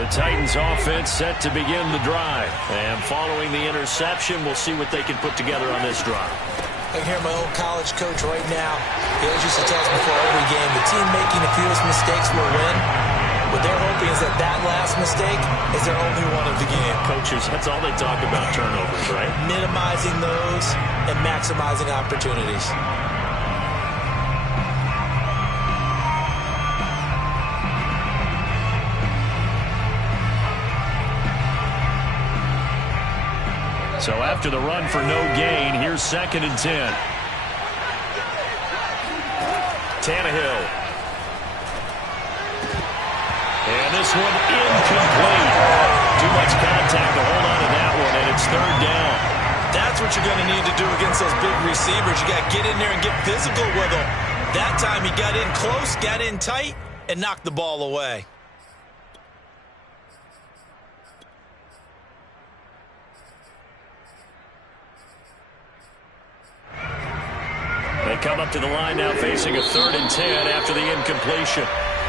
The Titans offense set to begin the drive. And following the interception, we'll see what they can put together on this drive. I hear my old college coach right now. He always used to tell us before every game, the team making the fewest mistakes will win. What they're hoping is that that last mistake is their only one of the game. Coaches, that's all they talk about, turnovers, right? Minimizing those and maximizing opportunities. So after the run for no gain, here's 2nd and 10. Tannehill. And this one incomplete. Too much contact to hold on to that one, and it's 3rd down. That's what you're going to need to do against those big receivers. You got to get in there and get physical with them. That time he got in close, got in tight, and knocked the ball away. They come up to the line now facing a 3rd and 10 after the incompletion.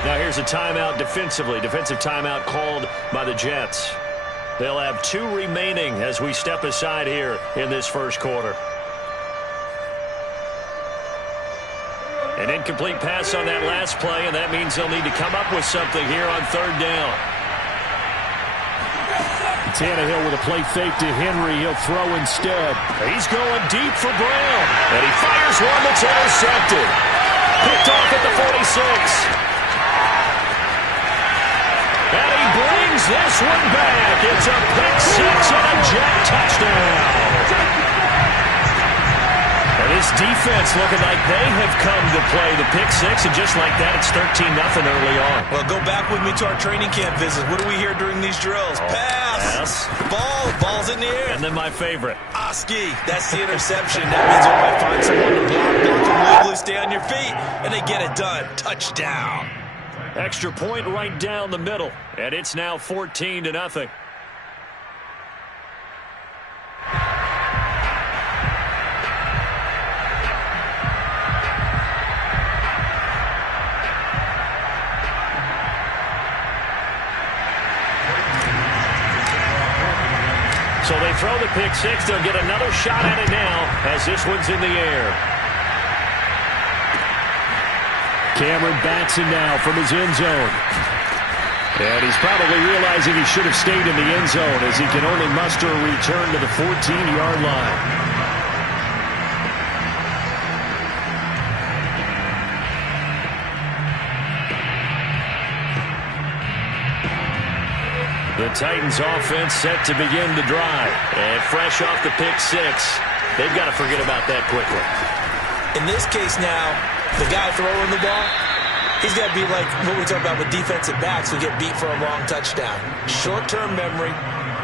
Now here's a timeout defensively. Defensive timeout called by the Jets. They'll have 2 remaining as we step aside here in this first quarter. An incomplete pass on that last play, and that means they'll need to come up with something here on 3rd down. Tannehill with a play fake to Henry. He'll throw instead. He's going deep for Brown. And he fires one that's intercepted. Picked off at the 46. And he brings this one back. It's a pick 6 and a Jet touchdown. And this defense looking like they have come to play the pick 6, and just like that, it's 13-0 early on. Well, go back with me to our training camp visits. What do we hear during these drills? Pass. Ball's in the air. And then my favorite. Oski. That's the interception. That means we might find someone to block and wiggly, stay on your feet, and they get it done. Touchdown. Extra point right down the middle, and it's now 14-0. So they throw the pick 6. They'll get another shot at it now as this one's in the air. Cameron Batson now from his end zone. And he's probably realizing he should have stayed in the end zone as he can only muster a return to the 14-yard line. The Titans offense set to begin the drive. And fresh off the pick 6, they've got to forget about that quickly. In this case now, the guy throwing the ball, he's got to be like what we talk about with defensive backs who get beat for a long touchdown. Short-term memory,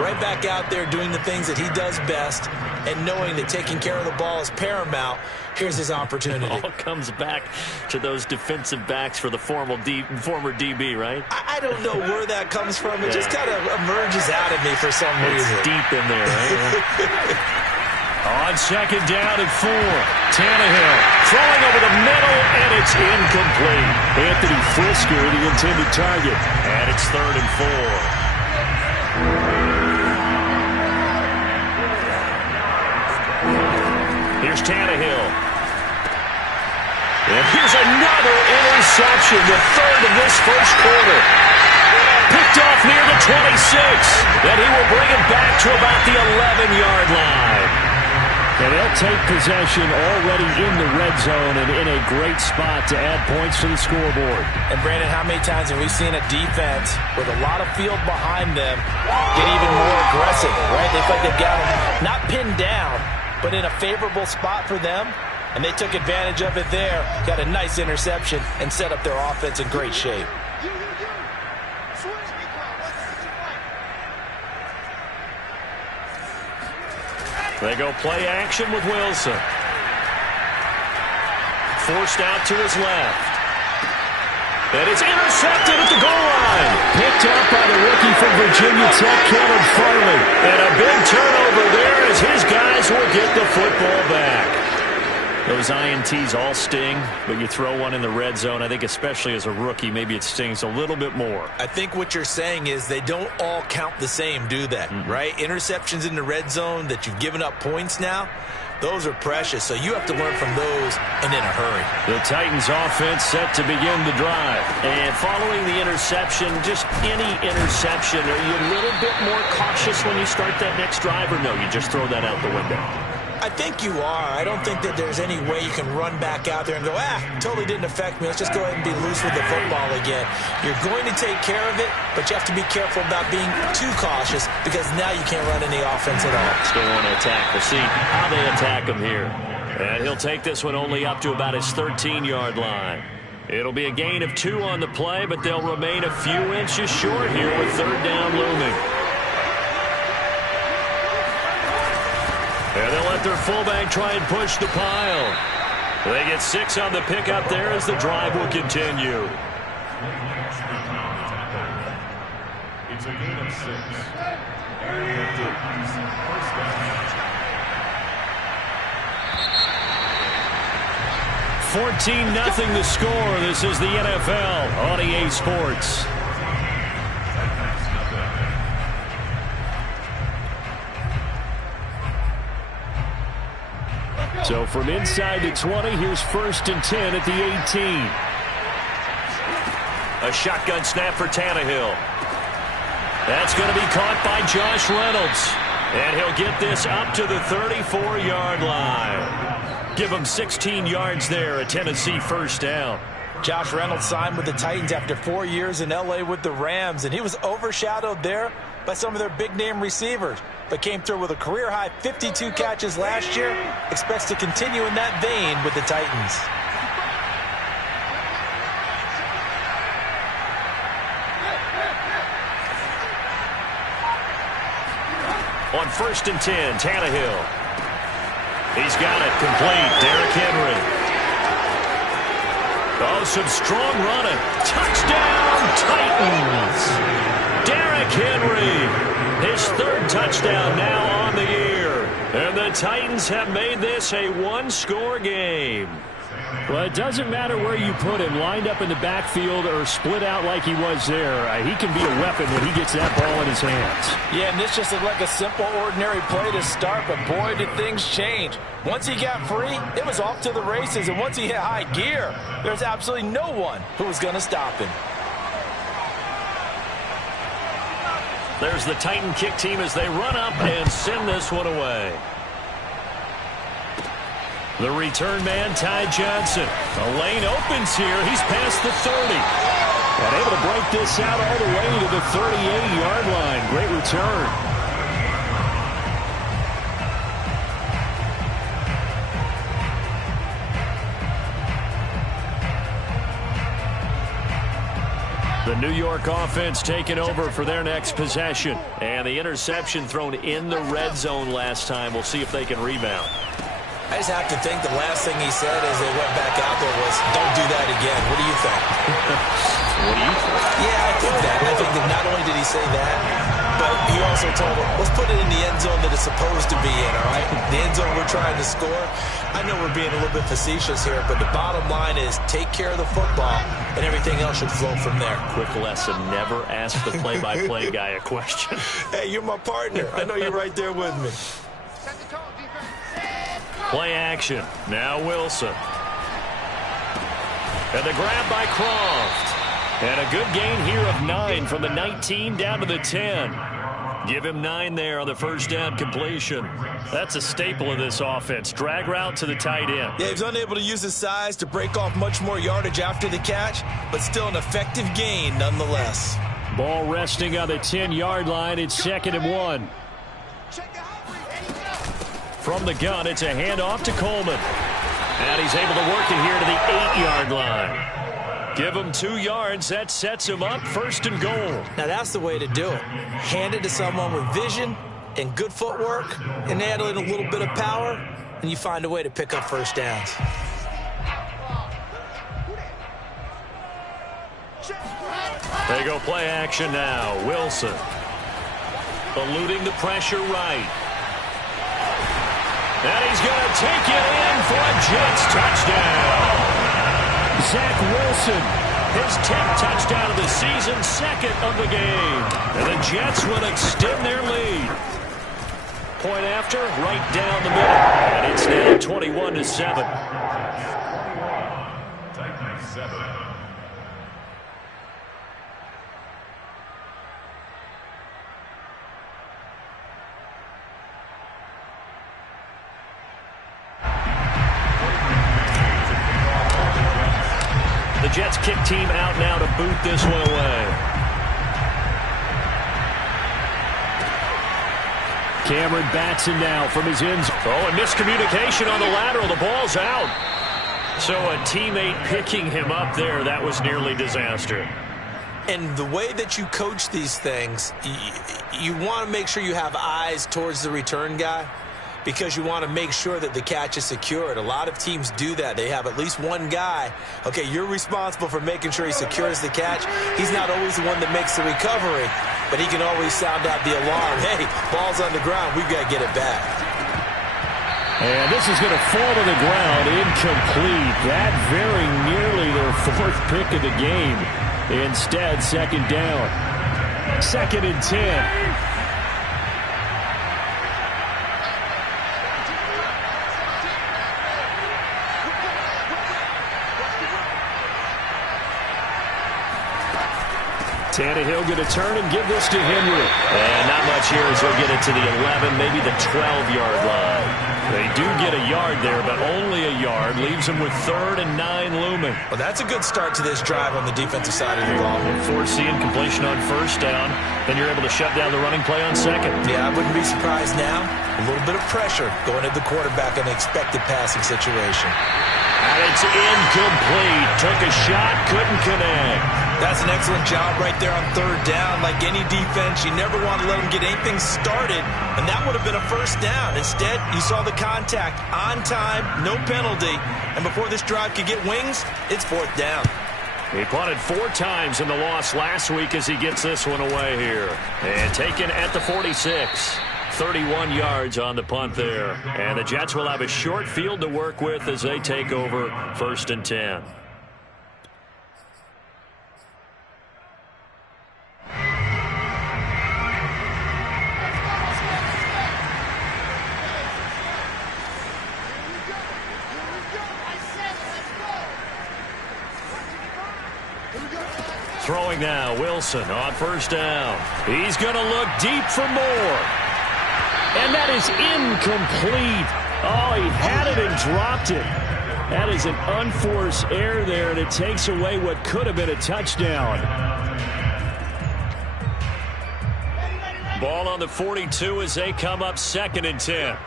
right back out there doing the things that he does best, and knowing that taking care of the ball is paramount. Here's his opportunity. It all comes back to those defensive backs for the former DB, right? I don't know where that comes from. It just kind of emerges out of me for some reason. It's deep in there, right? On 2nd down and 4, Tannehill throwing over the middle, and it's incomplete. Anthony Frisker, the intended target. And it's 3rd and 4. Here's Tannehill. And here's another interception, the 3rd of this first quarter. Picked off near the 26. Then he will bring it back to about the 11-yard line. And they'll take possession already in the red zone and in a great spot to add points to the scoreboard. And, Brandon, how many times have we seen a defense with a lot of field behind them get even more aggressive, right? They feel like they've got them not pinned down, but in a favorable spot for them, and they took advantage of it there, got a nice interception, and set up their offense in great shape. They go play action with Wilson. Forced out to his left. And it's intercepted at the goal line. Picked up by the rookie from Virginia Tech, Kevin Farley. And a big turnover there as his guys will get the football back. Those INTs all sting, but you throw one in the red zone, I think especially as a rookie, maybe it stings a little bit more. I think what you're saying is they don't all count the same, do they? Right? Interceptions in the red zone that you've given up points now, those are precious. So you have to learn from those and in a hurry. The Titans offense set to begin the drive. And following the interception, just any interception, are you a little bit more cautious when you start that next drive, or no, you just throw that out the window? I think you are. I don't think that there's any way you can run back out there and go, totally didn't affect me. Let's just go ahead and be loose with the football again. You're going to take care of it, but you have to be careful about being too cautious because now you can't run any offense at all. Still want to attack. We'll see how they attack him here. And he'll take this one only up to about his 13-yard line. It'll be a gain of 2 on the play, but they'll remain a few inches short here with third down looming. And they'll let their fullback try and push the pile. They get 6 on the pickup there as the drive will continue. It's a gain of 6. 14-0 the score. This is the NFL on EA Sports. So from inside the 20, here's 1st and 10 at the 18. A shotgun snap for Tannehill. That's going to be caught by Josh Reynolds. And he'll get this up to the 34-yard line. Give him 16 yards there, a Tennessee first down. Josh Reynolds signed with the Titans after 4 years in L.A. with the Rams, and he was overshadowed there by some of their big-name receivers, but came through with a career-high 52 catches last year. Expects to continue in that vein with the Titans. On 1st and 10, Tannehill. He's got it complete. Derrick Henry. Oh, some strong running. Touchdown, Titans. Derrick Henry. His 3rd touchdown now on the year. And the Titans have made this a one-score game. Well, it doesn't matter where you put him, lined up in the backfield or split out like he was there. He can be a weapon when he gets that ball in his hands. Yeah, and this just looked like a simple, ordinary play to start, but boy, did things change. Once he got free, it was off to the races, and once he hit high gear, there's absolutely no one who was going to stop him. There's the Titan kick team as they run up and send this one away. The return man, Ty Johnson. The lane opens here. He's past the 30. And able to break this out all the way to the 38-yard line. Great return. The New York offense taking over for their next possession. And the interception thrown in the red zone last time. We'll see if they can rebound. I just have to think the last thing he said as they went back out there was, don't do that again. What do you think? What do you think? Yeah, I think that. I think that not only did he say that, but he also told him, let's put it in the end zone that it's supposed to be in, all right? The end zone we're trying to score. I know we're being a little bit facetious here, but the bottom line is take care of the football, and everything else should flow from there. Quick lesson, never ask the play-by-play guy a question. Hey, you're my partner. I know you're right there with me. Play action. Now Wilson. And the grab by Croft. And a good gain here of 9 from the 19 down to the 10. Give him 9 there on the first down completion. That's a staple of this offense. Drag route to the tight end. Yeah, he was unable to use his size to break off much more yardage after the catch, but still an effective gain nonetheless. Ball resting on the 10-yard line. It's 2nd and 1. From the gun, it's a handoff to Coleman. And he's able to work it here to the 8-yard line. Give him 2 yards. That sets him up 1st and goal. Now, that's the way to do it. Hand it to someone with vision and good footwork and add in a little bit of power, and you find a way to pick up first downs. They go play action now. Wilson eluding the pressure right. And he's going to take it in for a Jets touchdown. Zach Wilson. His 10th touchdown of the season, second of the game. And the Jets will extend their lead. Point after, right down the middle. And it's now 21-7. Titans 7. The Jets kick team out now to boot this one away. Cameron Batson now from his end zone. Oh, and miscommunication on the lateral. The ball's out. So a teammate picking him up there, that was nearly disaster. And the way that you coach these things, you want to make sure you have eyes towards the return guy, because you want to make sure that the catch is secured. A lot of teams do that. They have at least one guy. Okay, you're responsible for making sure he secures the catch. He's not always the one that makes the recovery, but he can always sound out the alarm. Hey, ball's on the ground. We've got to get it back. And this is going to fall to the ground, incomplete. That very nearly their fourth pick of the game. Instead, second down. 2nd and 10. Tannehill going to turn and give this to Henry. And not much here as he'll get it to the 11, maybe the 12-yard line. They do get a yard there, but only a yard. Leaves them with 3rd and 9 looming. Well, that's a good start to this drive on the defensive side of the ball. Force the incompletion on 1st down. Then you're able to shut down the running play on 2nd. Yeah, I wouldn't be surprised now. A little bit of pressure going at the quarterback in an expected passing situation. And it's incomplete. Took a shot, couldn't connect. That's an excellent job right there on 3rd down. Like any defense, you never want to let them get anything started, and that would have been a 1st down. Instead, you saw the contact on time, no penalty, and before this drive could get wings, it's 4th down. He punted 4 times in the loss last week as he gets this one away here. And taken at the 46. 31 yards on the punt there. And the Jets will have a short field to work with as they take over 1st and 10. Throwing now, Wilson on 1st down. He's going to look deep for more. And that is incomplete. Oh, he had it and dropped it. That is an unforced error there, and it takes away what could have been a touchdown. Ball on the 42 as they come up 2nd and 10.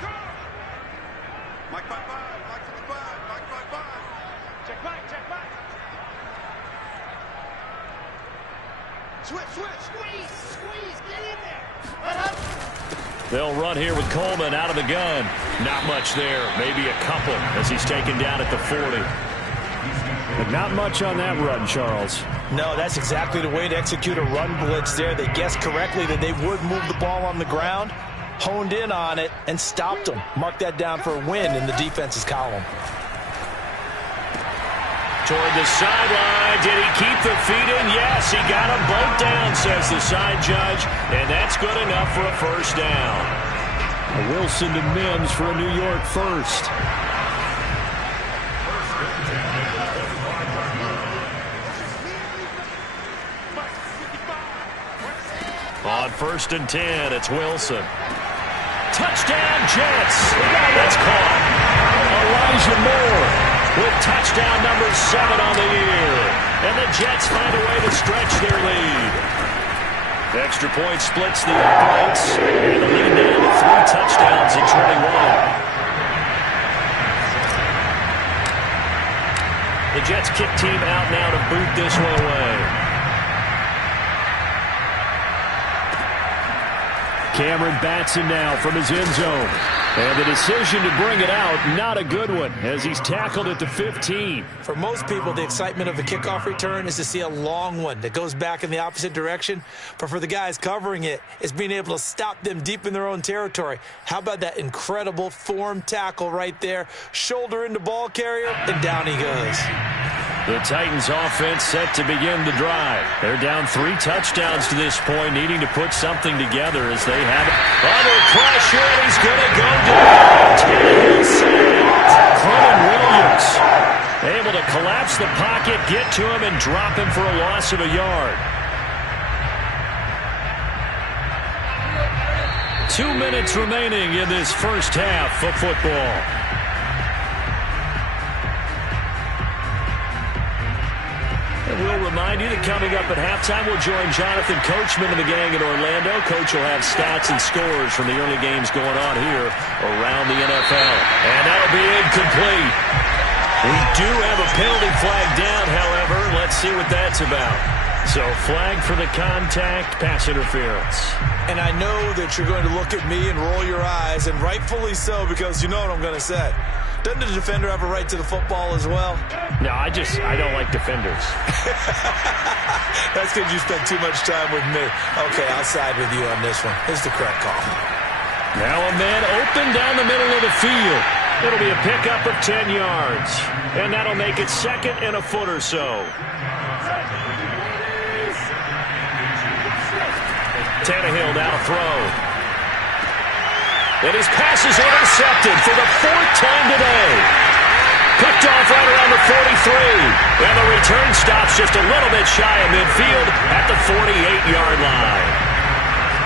They'll run here with Coleman out of the gun. Not much there. Maybe a couple as he's taken down at the 40. But not much on that run, Charles. No, that's exactly the way to execute a run blitz there. They guessed correctly that they would move the ball on the ground, honed in on it, and stopped them. Mark that down for a win in the defense's column. Toward the sideline. Did he keep the feet in? Yes, he got them both down, says the side judge. And that's good enough for a 1st down. Wilson to Mims for a New York 1st. On 1st and 10, it's Wilson. Touchdown, Jets. That's caught. Elijah Moore with touchdown number 7 on the year. And the Jets find a way to stretch their lead. Extra point splits the uprights. And the lead now to 3 touchdowns in 21. The Jets kick team out now to boot this one away. Cameron Cameron Batson now from his end zone. And the decision to bring it out, not a good one, as he's tackled at the 15. For most people, the excitement of a kickoff return is to see a long one that goes back in the opposite direction. But for the guys covering it, it's being able to stop them deep in their own territory. How about that incredible form tackle right there? Shoulder into ball carrier, and down he goes. The Titans offense set to begin the drive. They're down 3 touchdowns to this point, needing to put something together as they have it. Under pressure, and he's going to go down. Tannehill sacked. Quentin Williams able to collapse the pocket, get to him, and drop him for a loss of a yard. 2 minutes remaining in this first half of football. We'll remind you that coming up at halftime, we'll join Jonathan Coachman and the gang in Orlando. Coach will have stats and scores from the early games going on here around the NFL. And that'll be incomplete. We do have a penalty flag down, however. Let's see what that's about. So flag for the contact, pass interference. And I know that you're going to look at me and roll your eyes, and rightfully so, because you know what I'm going to say. Doesn't the defender have a right to the football as well? No, I don't like defenders. That's because you spent too much time with me. Okay, I'll side with you on this one. Here's the correct call. Now a man open down the middle of the field. It'll be a pickup of 10 yards. And that'll make it second and a foot or so. Tannehill now to throw. And his pass is intercepted for the 4th time today. Picked off right around the 43. And the return stops just a little bit shy of midfield at the 48-yard line.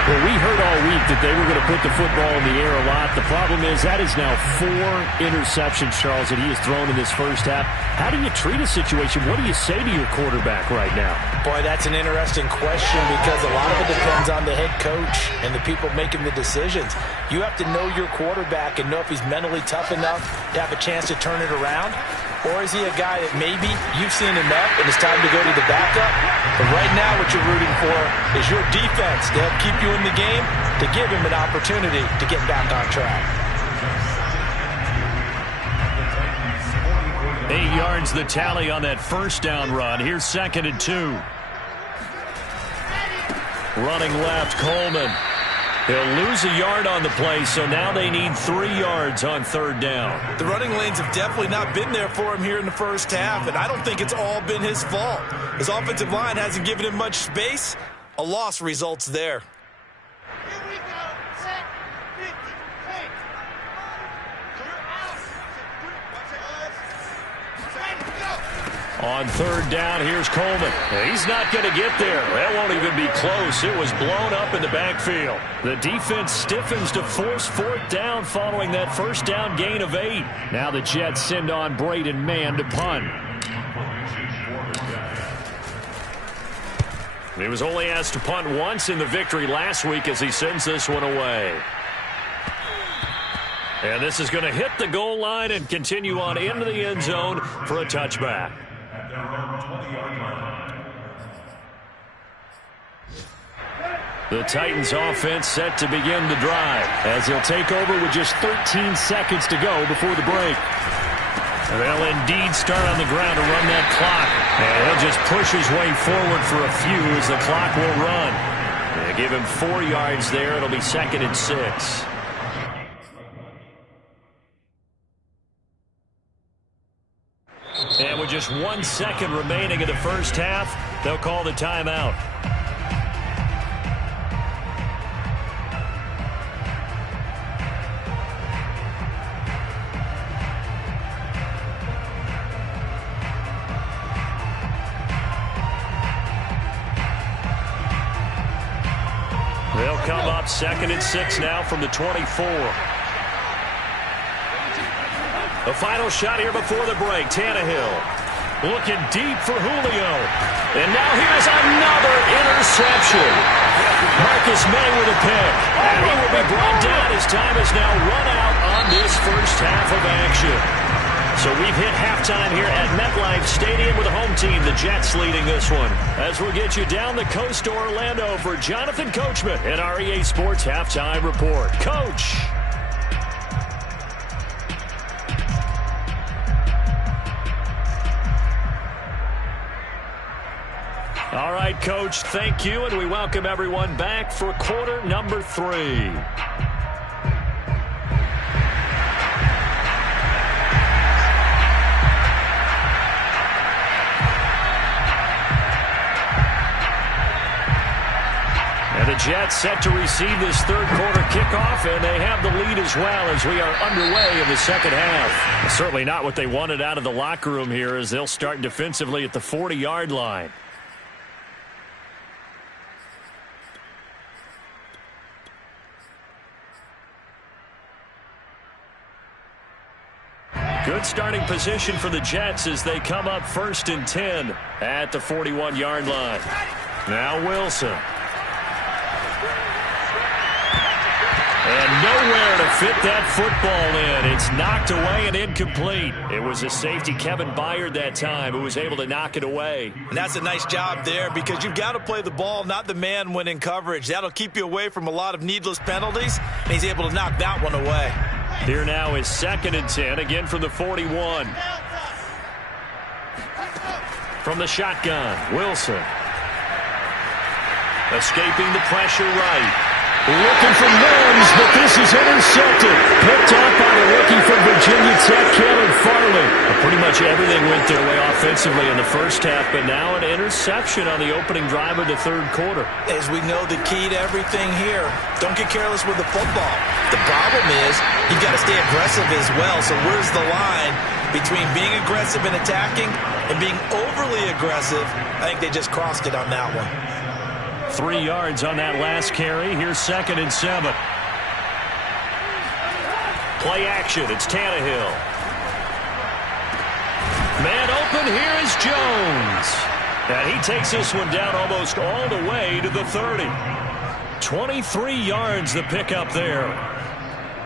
Well, we heard all week that they were going to put the football in the air a lot. The problem is that is now 4 interceptions, Charles, that he has thrown in this first half. How do you treat a situation? What do you say to your quarterback right now? Boy, that's an interesting question because a lot of it depends on the head coach and the people making the decisions. You have to know your quarterback and know if he's mentally tough enough to have a chance to turn it around. Or is he a guy that maybe you've seen enough and it's time to go to the backup? But right now what you're rooting for is your defense to help keep you in the game, to give him an opportunity to get back on track. 8 yards the tally on that first down run. Here's 2nd and 2. Running left, Coleman. He'll lose a yard on the play, so now they need 3 yards on 3rd down. The running lanes have definitely not been there for him here in the first half, and I don't think it's all been his fault. His offensive line hasn't given him much space. A loss results there. On 3rd down, here's Coleman. He's not going to get there. That won't even be close. It was blown up in the backfield. The defense stiffens to force 4th down following that first down gain of 8. Now the Jets send on Braden Mann to punt. He was only asked to punt once in the victory last week as he sends this one away. And this is going to hit the goal line and continue on into the end zone for a touchback. The Titans offense set to begin the drive as he'll take over with just 13 seconds to go before the break. And they'll indeed start on the ground to run that clock. And he'll just push his way forward for a few as the clock will run. They give him 4 yards there. It'll be 2nd and 6. And with just 1 second remaining in the first half, they'll call the timeout. They'll come up 2nd and 6 now from the 24. The final shot here before the break. Tannehill looking deep for Julio. And now here's another interception. Marcus May with a pick. And he will be brought down. His time is now run out on this first half of action. So we've hit halftime here at MetLife Stadium with the home team, the Jets, leading this one. As we'll get you down the coast to Orlando for Jonathan Coachman in our EA Sports Halftime Report. Coach. All right, Coach, thank you, and we welcome everyone back for quarter number 3. And the Jets set to receive this third quarter kickoff, and they have the lead as well as we are underway in the second half. Certainly not what they wanted out of the locker room here, as they'll start defensively at the 40-yard line. Good starting position for the Jets as they come up 1st and 10 at the 41-yard line. Now Wilson. And nowhere to fit that football in. It's knocked away and incomplete. It was a safety, Kevin Byard, that time, who was able to knock it away. And that's a nice job there, because you've got to play the ball, not the man when in coverage. That'll keep you away from a lot of needless penalties, and he's able to knock that one away. Here now is 2nd and 10, again from the 41. From the shotgun, Wilson. Escaping the pressure right. Looking for Mims, but this is intercepted. Picked up by the rookie from Virginia Tech, Caleb Farley. Pretty much everything went their way offensively in the first half, but now an interception on the opening drive of the third quarter. As we know, the key to everything here, don't get careless with the football. The problem is you've got to stay aggressive as well. So where's the line between being aggressive and attacking and being overly aggressive? I think they just crossed it on that one. 3 yards on that last carry. Here's 2nd and 7. Play action. It's Tannehill. Man open. Here is Jones. And he takes this one down almost all the way to the 30. 23 yards the pickup there.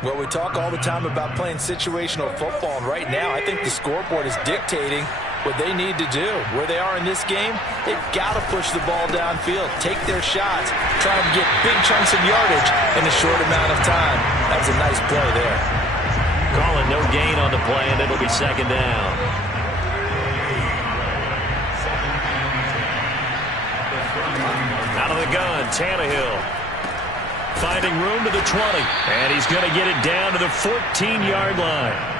Well, we talk all the time about playing situational football, and right now I think the scoreboard is dictating what they need to do. Where they are in this game, they've got to push the ball downfield, take their shots, try and get big chunks of yardage in a short amount of time. That was a nice play there. Calling no gain on the play, and it'll be 2nd down. Out of the gun, Tannehill. Finding room to the 20, and he's going to get it down to the 14-yard line.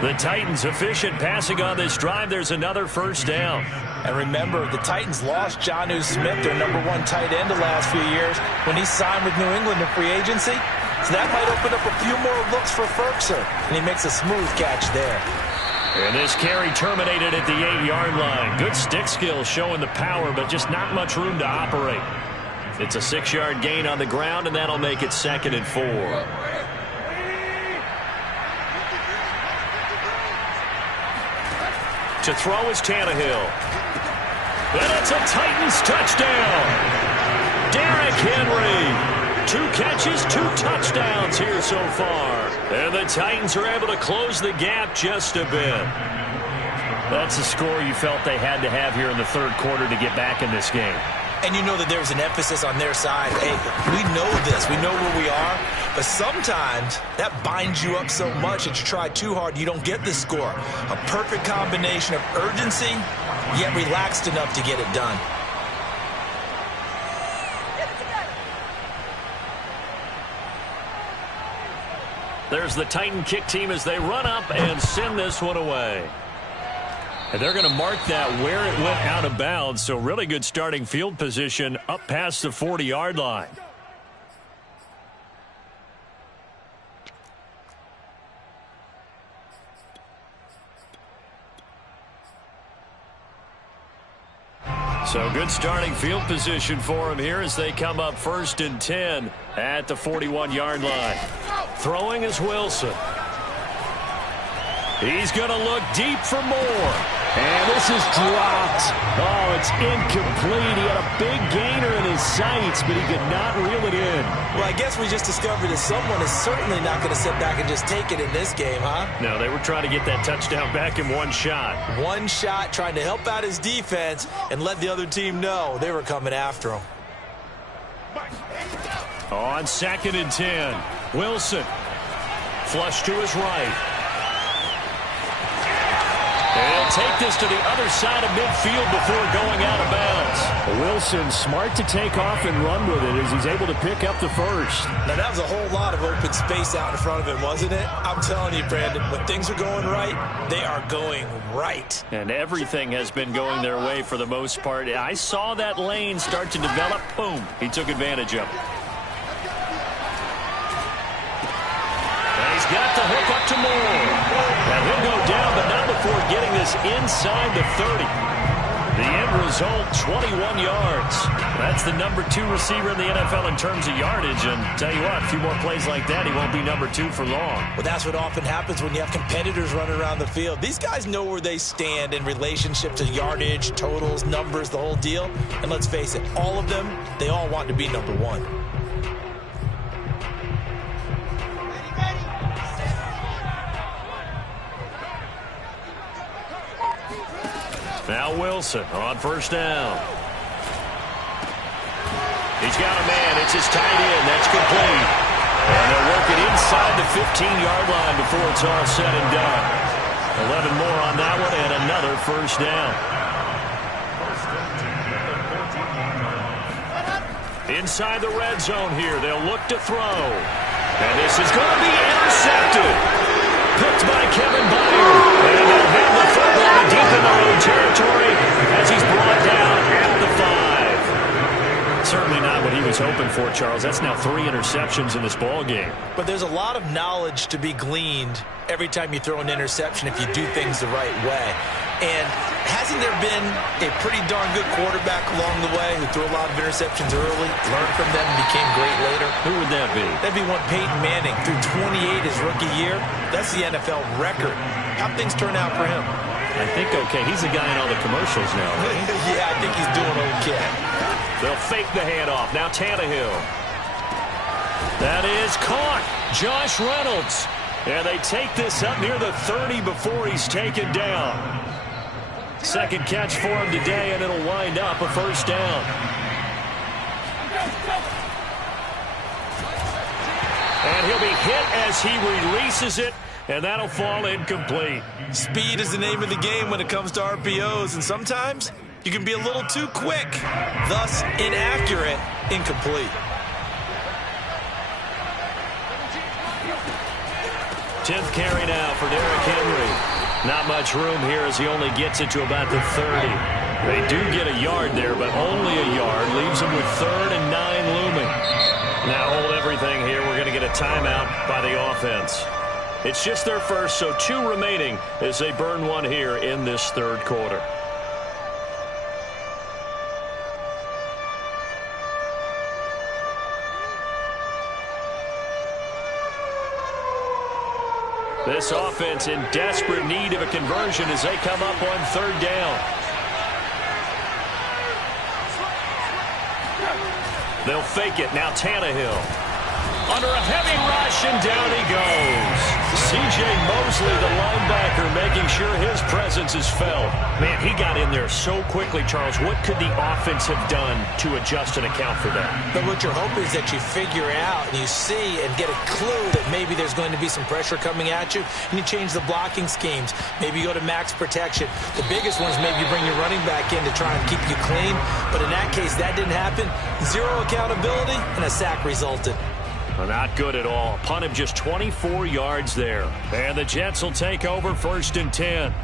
The Titans efficient passing on this drive. There's another 1st down. And remember, the Titans lost Jonnu Smith, their #1 tight end the last few years, when he signed with New England in free agency. So that might open up a few more looks for Ferkser, and he makes a smooth catch there. And this carry terminated at the 8-yard line. Good stick skills showing the power, but just not much room to operate. It's a 6-yard gain on the ground, and that'll make it 2nd and 4. To throw is Tannehill. And it's a Titans touchdown. Derrick Henry. 2 catches, 2 touchdowns here so far. And the Titans are able to close the gap just a bit. That's a score you felt they had to have here in the third quarter to get back in this game. And you know that there's an emphasis on their side. Hey, we know this. We know where we are. But sometimes that binds you up so much that you try too hard, you don't get the score. A perfect combination of urgency, yet relaxed enough to get it done. There's the Titan kick team as they run up and send this one away. And they're going to mark that where it went out of bounds. So really good starting field position up past the 40-yard line. So good starting field position for them here as they come up 1st and 10 at the 41-yard line. Throwing is Wilson. He's going to look deep for more. And this is dropped. Oh, it's incomplete. He had a big gainer in his sights, but he could not reel it in. Well, I guess we just discovered that someone is certainly not going to sit back and just take it in this game, huh? No, they were trying to get that touchdown back in one shot. One shot, trying to help out his defense and let the other team know they were coming after him. On 2nd and 10, Wilson. Flush to his right. He'll take this to the other side of midfield before going out of bounds. Wilson smart to take off and run with it as he's able to pick up the first. Now, that was a whole lot of open space out in front of him, wasn't it? I'm telling you, Brandon, when things are going right, they are going right. And everything has been going their way for the most part. I saw that lane start to develop. Boom. He took advantage of it. And he's got the hook up to Moore. And he'll go down, but not before getting this inside the 30. The end result, 21 yards. That's the number 2 receiver in the NFL in terms of yardage. And tell you what, a few more plays like that, he won't be number 2 for long. Well, that's what often happens when you have competitors running around the field. These guys know where they stand in relationship to yardage, totals, numbers, the whole deal. And let's face it, all of them, they all want to be number 1. Now Wilson on first down. He's got a man. It's his tight end. That's complete. And they'll work it inside the 15-yard line before it's all said and done. 11 more on that one and another first down. Inside the red zone here. They'll look to throw. And this is going to be intercepted. Picked by Kevin Byard. And they'll have the football deep in their own territory as he's brought down at the 5. Certainly not what he was hoping for, Charles. That's now 3 interceptions in this ball game. But there's a lot of knowledge to be gleaned every time you throw an interception if you do things the right way. And hasn't there been a pretty darn good quarterback along the way who threw a lot of interceptions early, learned from them, and became great later? Who would that be? That'd be one Peyton Manning. Threw 28 his rookie year. That's the NFL record. How'd things turn out for him? I think okay. He's the guy in all the commercials now, right? Yeah, I think he's doing okay. They'll fake the handoff. Now Tannehill. That is caught. Josh Reynolds. And they take this up near the 30 before he's taken down. Second catch for him today, and it'll wind up a first down. And he'll be hit as he releases it, and that'll fall incomplete. Speed is the name of the game when it comes to RPOs, and sometimes you can be a little too quick, thus inaccurate, incomplete. 10th carry now for Derrick Henry. Not much room here as he only gets it to about the 30. They do get a yard there, but only a yard. Leaves them with 3rd and 9 looming. Now hold everything here. We're going to get a timeout by the offense. It's just their first, so 2 remaining as they burn one here in this 3rd quarter. This offense in desperate need of a conversion as they come up on 3rd down. They'll fake it. Now Tannehill. Under a heavy rush, and down he goes. C.J. Mosley, the linebacker, making sure his presence is felt. Man, he got in there so quickly, Charles. What could the offense have done to adjust and account for that? But what you're hoping is that you figure out and you see and get a clue that maybe there's going to be some pressure coming at you, and you change the blocking schemes. Maybe you go to max protection. The biggest one is maybe you bring your running back in to try and keep you clean. But in that case, that didn't happen. 0 accountability, and a sack resulted. Not good at all. Punt him just 24 yards there. And the Jets will take over 1st and 10.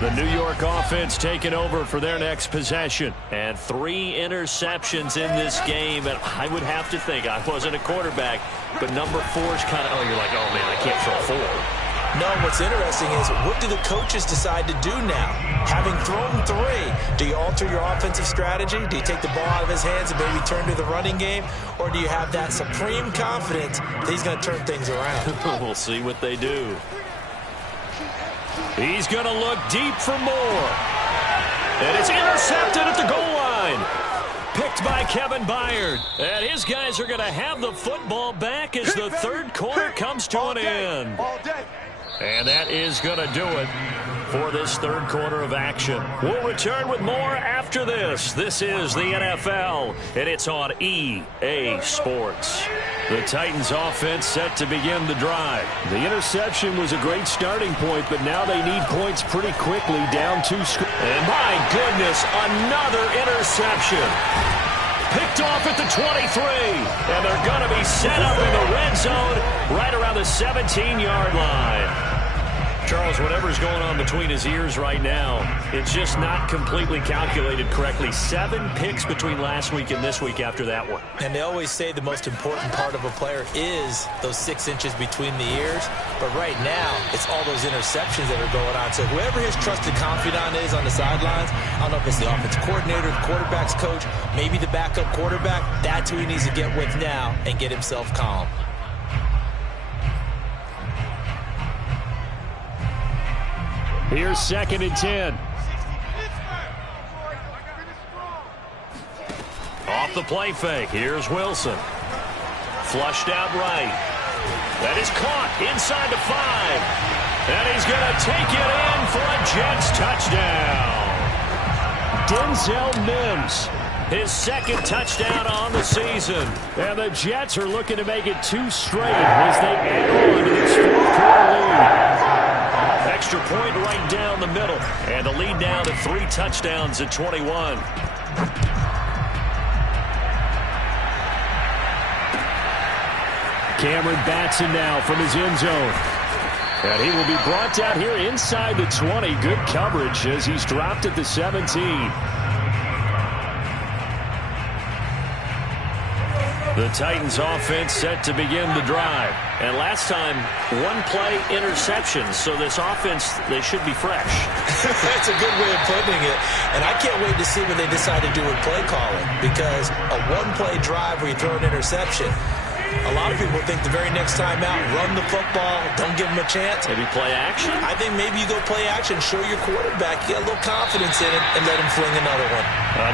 The New York offense taking over for their next possession. And 3 interceptions in this game. And I would have to think, I wasn't a quarterback, but number 4 is kind of, you're like, oh, man, I can't throw 4. No, what's interesting is what do the coaches decide to do now? Having thrown 3, do you alter your offensive strategy? Do you take the ball out of his hands and maybe turn to the running game? Or do you have that supreme confidence that he's going to turn things around? We'll see what they do. He's going to look deep for more. And it's intercepted at the goal line. Picked by Kevin Byard. And his guys are going to have the football back as the third quarter comes to an end. And that is going to do it for this third quarter of action. We'll return with more after this. This is the NFL, and it's on EA Sports. The Titans offense set to begin the drive. The interception was a great starting point, but now they need points pretty quickly, down 2 scores. And my goodness, another interception. Picked off at the 23, and they're going to be set up in the red zone right around the 17-yard line. Charles, whatever's going on between his ears right now, it's just not completely calculated correctly. 7 picks between last week and this week after that one. And they always say the most important part of a player is those 6 inches between the ears. But right now, it's all those interceptions that are going on. So whoever his trusted confidant is on the sidelines, I don't know if it's the offensive coordinator, the quarterback's coach, maybe the backup quarterback, that's who he needs to get with now and get himself calm. Here's 2nd and 10. Off the play fake. Here's Wilson. Flushed out right. That is caught inside the 5. And he's going to take it in for a Jets touchdown. Denzel Mims, his 2nd touchdown on the season. And the Jets are looking to make it 2 straight as they add on to this 4th quarter lead. Extra point right down the middle. And the lead now to 3 touchdowns at 21. Cameron Batson now from his end zone. And he will be brought down here inside the 20. Good coverage as he's dropped at the 17. The Titans offense set to begin the drive. And last time, 1-play interceptions. So this offense, they should be fresh. That's a good way of putting it. And I can't wait to see what they decide to do with play calling. Because a 1-play drive where you throw an interception, a lot of people think the very next time out, run the football, don't give them a chance. Maybe play action? I think maybe you go play action, show your quarterback, you get a little confidence in it, and let him fling another one.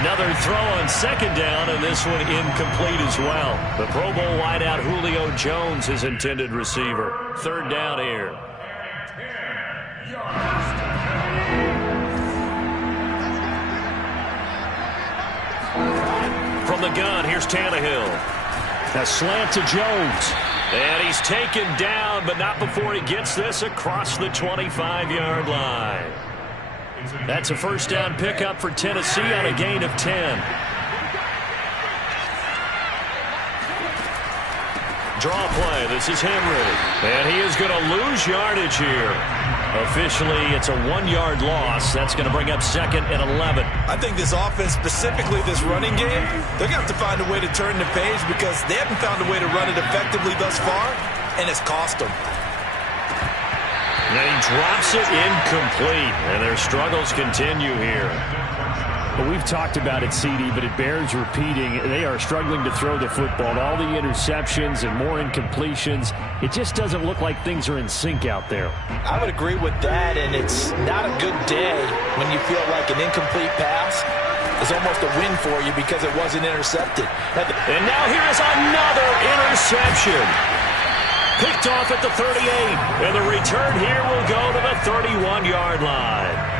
Another throw on 2nd down, and this one incomplete as well. The Pro Bowl wideout Julio Jones, his intended receiver. 3rd down here. From the gun, here's Tannehill. A slant to Jones. And he's taken down, but not before he gets this across the 25-yard line. That's a 1st down pickup for Tennessee on a gain of 10. Draw play. This is Henry. And he is going to lose yardage here. Officially, it's a 1-yard loss. That's going to bring up 2nd and 11. I think this offense, specifically this running game, they're going to have to find a way to turn the page because they haven't found a way to run it effectively thus far, and it's cost them. And he drops it incomplete, and their struggles continue here. Well, we've talked about it, CD, but it bears repeating. They are struggling to throw the football. All the interceptions and more incompletions. It just doesn't look like things are in sync out there. I would agree with that, and it's not a good day when you feel like an incomplete pass is almost a win for you because it wasn't intercepted. And now here is another interception. Picked off at the 38, and the return here will go to the 31-yard line.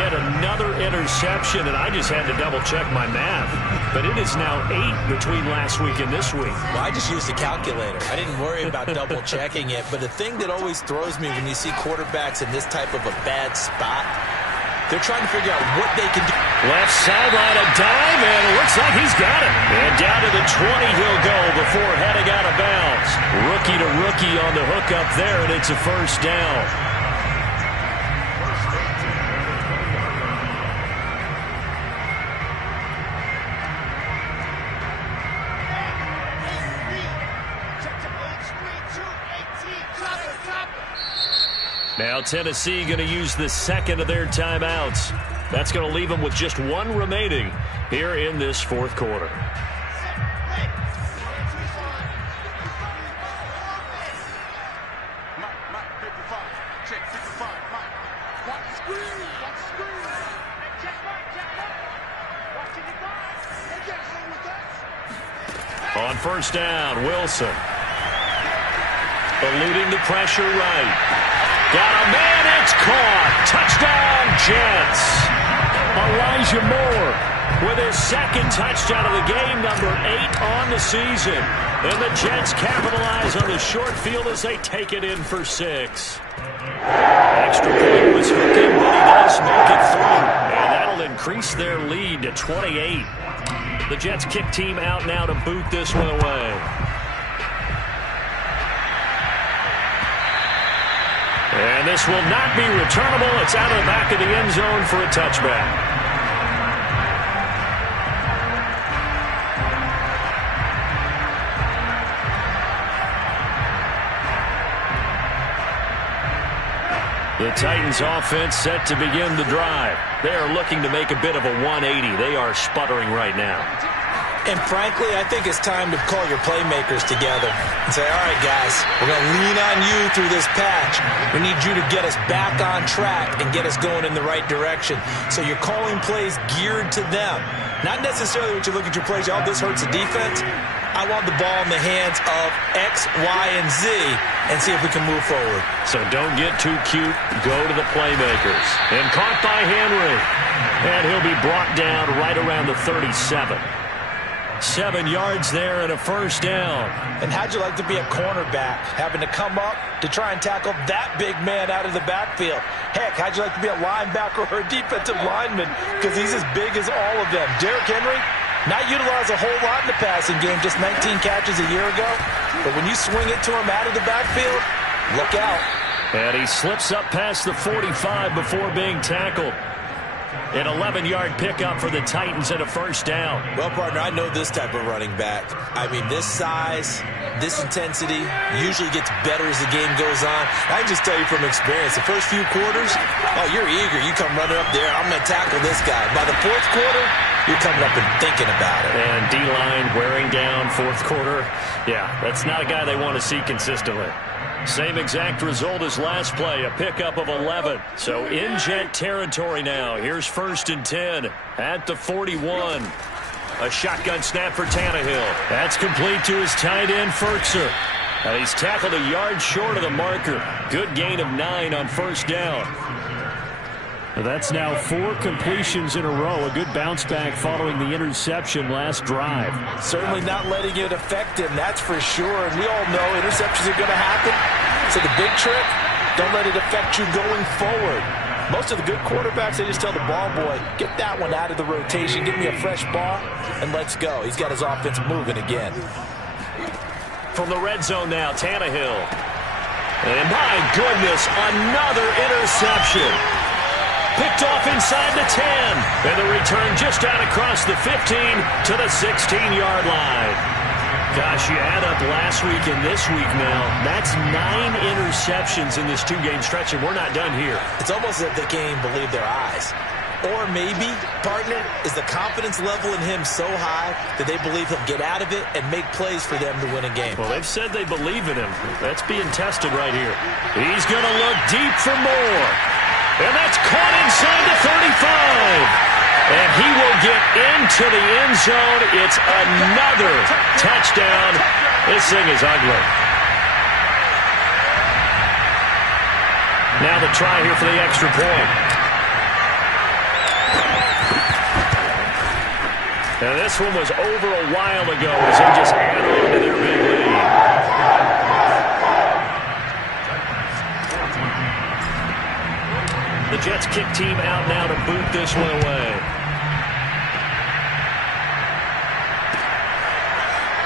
Yet another interception, and I just had to double-check my math. But it is now 8 between last week and this week. Well, I just used a calculator. I didn't worry about double-checking it. But the thing that always throws me when you see quarterbacks in this type of a bad spot, they're trying to figure out what they can do. Left sideline, a dive, and it looks like he's got it. And down to the 20 he'll go before heading out of bounds. Rookie to rookie on the hook up there, and it's a 1st down. Now Tennessee going to use the 2nd of their timeouts. That's going to leave them with just 1 remaining here in this 4th quarter. On first down, Wilson. Eluding the pressure right. Got a man, it's caught. Touchdown, Jets. Elijah Moore with his second touchdown of the game, number 8 on the season. And the Jets capitalize on the short field as they take it in for 6. Extra point was hooking, but he does make it through. And that'll increase their lead to 28. The Jets kick team out now to boot this one away. And this will not be returnable. It's out of the back of the end zone for a touchback. The Titans offense set to begin the drive. They are looking to make a bit of a 180. They are sputtering right now. And frankly, I think it's time to call your playmakers together and say, all right, guys, we're going to lean on you through this patch. We need you to get us back on track and get us going in the right direction. So you're calling plays geared to them. Not necessarily when you look at your plays, oh, this hurts the defense. I want the ball in the hands of X, Y, and Z and see if we can move forward. So don't get too cute. Go to the playmakers. And caught by Henry. And he'll be brought down right around the 37. 7 yards there and a first down. And how'd you like to be a cornerback, having to come up to try and tackle that big man out of the backfield? Heck, how'd you like to be a linebacker or a defensive lineman, because he's as big as all of them. Derrick Henry, not utilized a whole lot in the passing game, just 19 catches a year ago. But when you swing it to him out of the backfield, look out. And he slips up past the 45 before being tackled. An 11-yard pickup for the Titans and a first down. Well, partner, I know this type of running back. I mean, this size, this intensity usually gets better as the game goes on. I can just tell you from experience, the first few quarters, oh, you're eager. You come running up there, I'm going to tackle this guy. By the fourth quarter, you're coming up and thinking about it. And D-line wearing down fourth quarter. Yeah, that's not a guy they want to see consistently. Same exact result as last play, a pickup of 11. So in Jet territory now. Here's 1st and 10 at the 41. A shotgun snap for Tannehill. That's complete to his tight end, Ferkser. And he's tackled a yard short of the marker. Good gain of 9 on first down. That's now 4 completions in a row. A good bounce back following the interception last drive. Certainly not letting it affect him, that's for sure. And we all know interceptions are going to happen. So the big trick, don't let it affect you going forward. Most of the good quarterbacks, they just tell the ball boy, get that one out of the rotation, give me a fresh ball, and let's go. He's got his offense moving again. From the red zone now, Tannehill. And my goodness, another interception. Picked off inside the 10. And the return just out across the 15 to the 16-yard line. Gosh, you add up last week and this week now. That's 9 interceptions in this 2-game stretch, and we're not done here. It's almost as if they can't even believe their eyes. Or maybe, partner, is the confidence level in him so high that they believe he'll get out of it and make plays for them to win a game. Well, they've said they believe in him. That's being tested right here. He's going to look deep for more. And that's caught inside the 35. And he will get into the end zone. It's another touchdown. This thing is ugly. Now the try here for the extra point. And this one was over a while ago as they just add on to their big lead. The Jets kick team out now to boot this one away.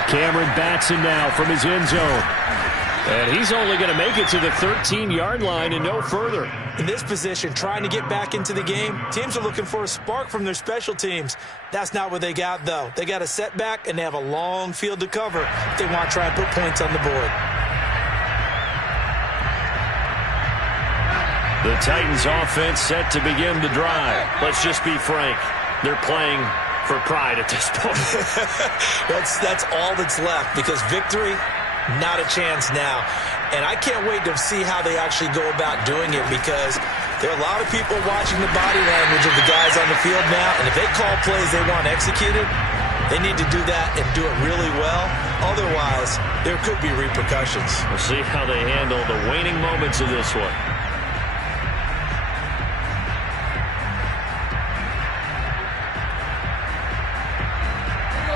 Cameron Batson now from his end zone. And he's only going to make it to the 13-yard line and no further. In this position, trying to get back into the game, teams are looking for a spark from their special teams. That's not what they got, though. They got a setback, and they have a long field to cover if they want to try and put points on the board. The Titans offense set to begin the drive. Let's just be frank. They're playing for pride at this point. That's all that's left, because victory, not a chance now. And I can't wait to see how they actually go about doing it, because there are a lot of people watching the body language of the guys on the field now, and if they call plays they want executed, They need to do that and do it really well. Otherwise, there could be repercussions. We'll see how they handle the waning moments of this one.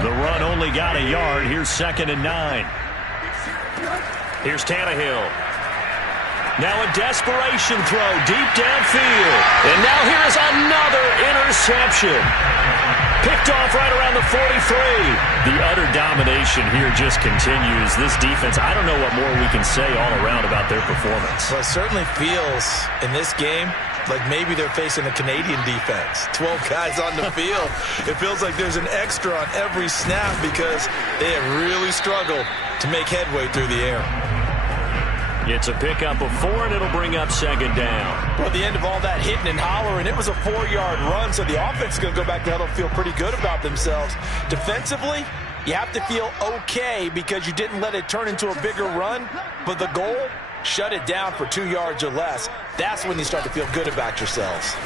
The run only got a yard. Here's 2nd and 9. Here's Tannehill. Now a desperation throw deep downfield. And now here is another interception. Picked off right around the 43. The utter domination here just continues. This defense, I don't know what more we can say all around about their performance. Well, it certainly feels in this game like maybe they're facing a Canadian defense. 12 guys on the field. It feels like there's an extra on every snap because they have really struggled to make headway through the air. It's a pickup of 4, and it'll bring up 2nd down. Well, at the end of all that hitting and hollering, it was a 4-yard run, so the offense is going to go back to huddle, feel pretty good about themselves. Defensively, you have to feel okay because you didn't let it turn into a bigger run, but the goal, shut it down for 2 yards or less. That's when you start to feel good about yourselves.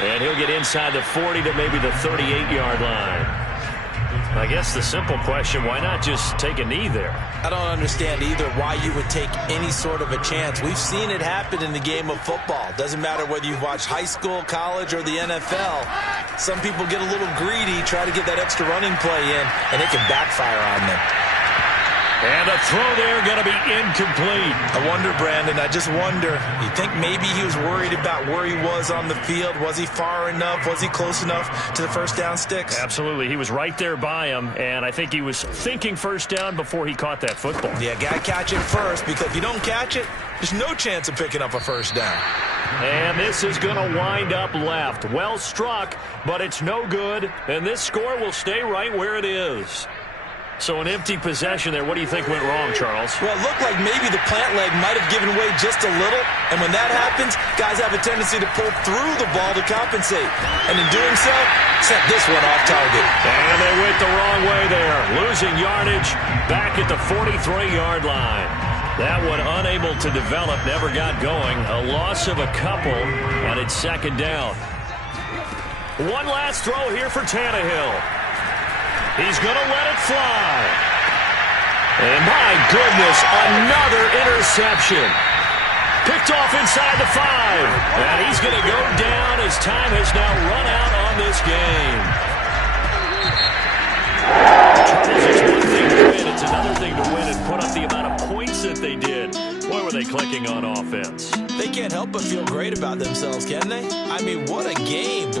And he'll get inside the 40 to maybe the 38-yard line. I guess the simple question, why not just take a knee there? I don't understand either why you would take any sort of a chance. We've seen it happen in the game of football. Doesn't matter whether you've watched high school, college, or the NFL. Some people get a little greedy, try to get that extra running play in, and it can backfire on them. And a throw there going to be incomplete. I wonder, Brandon, I just wonder. You think maybe he was worried about where he was on the field? Was he far enough? Was he close enough to the first down sticks? Absolutely. He was right there by him, and I think he was thinking first down before he caught that football. Yeah, got to catch it first, because if you don't catch it, there's no chance of picking up a first down. And this is going to wind up left. Well struck, but it's no good, and this score will stay right where it is. So an empty possession there. What do you think went wrong, Charles? Well, it looked like maybe the plant leg might have given way just a little. And when that happens, guys have a tendency to pull through the ball to compensate. And in doing so, sent this one off target. And they went the wrong way there. Losing yardage back at the 43-yard line. That one unable to develop, never got going. A loss of a couple, and it's 2nd down. One last throw here for Tannehill. He's going to let it fly. And my goodness, another interception. Picked off inside the 5. And he's going to go down as time has now run out on this game. Charles, it's one thing to win. It's another thing to win and put up the amount of points that they did. Boy, were they clicking on offense. They can't help but feel great about themselves, can they? I mean, what a game.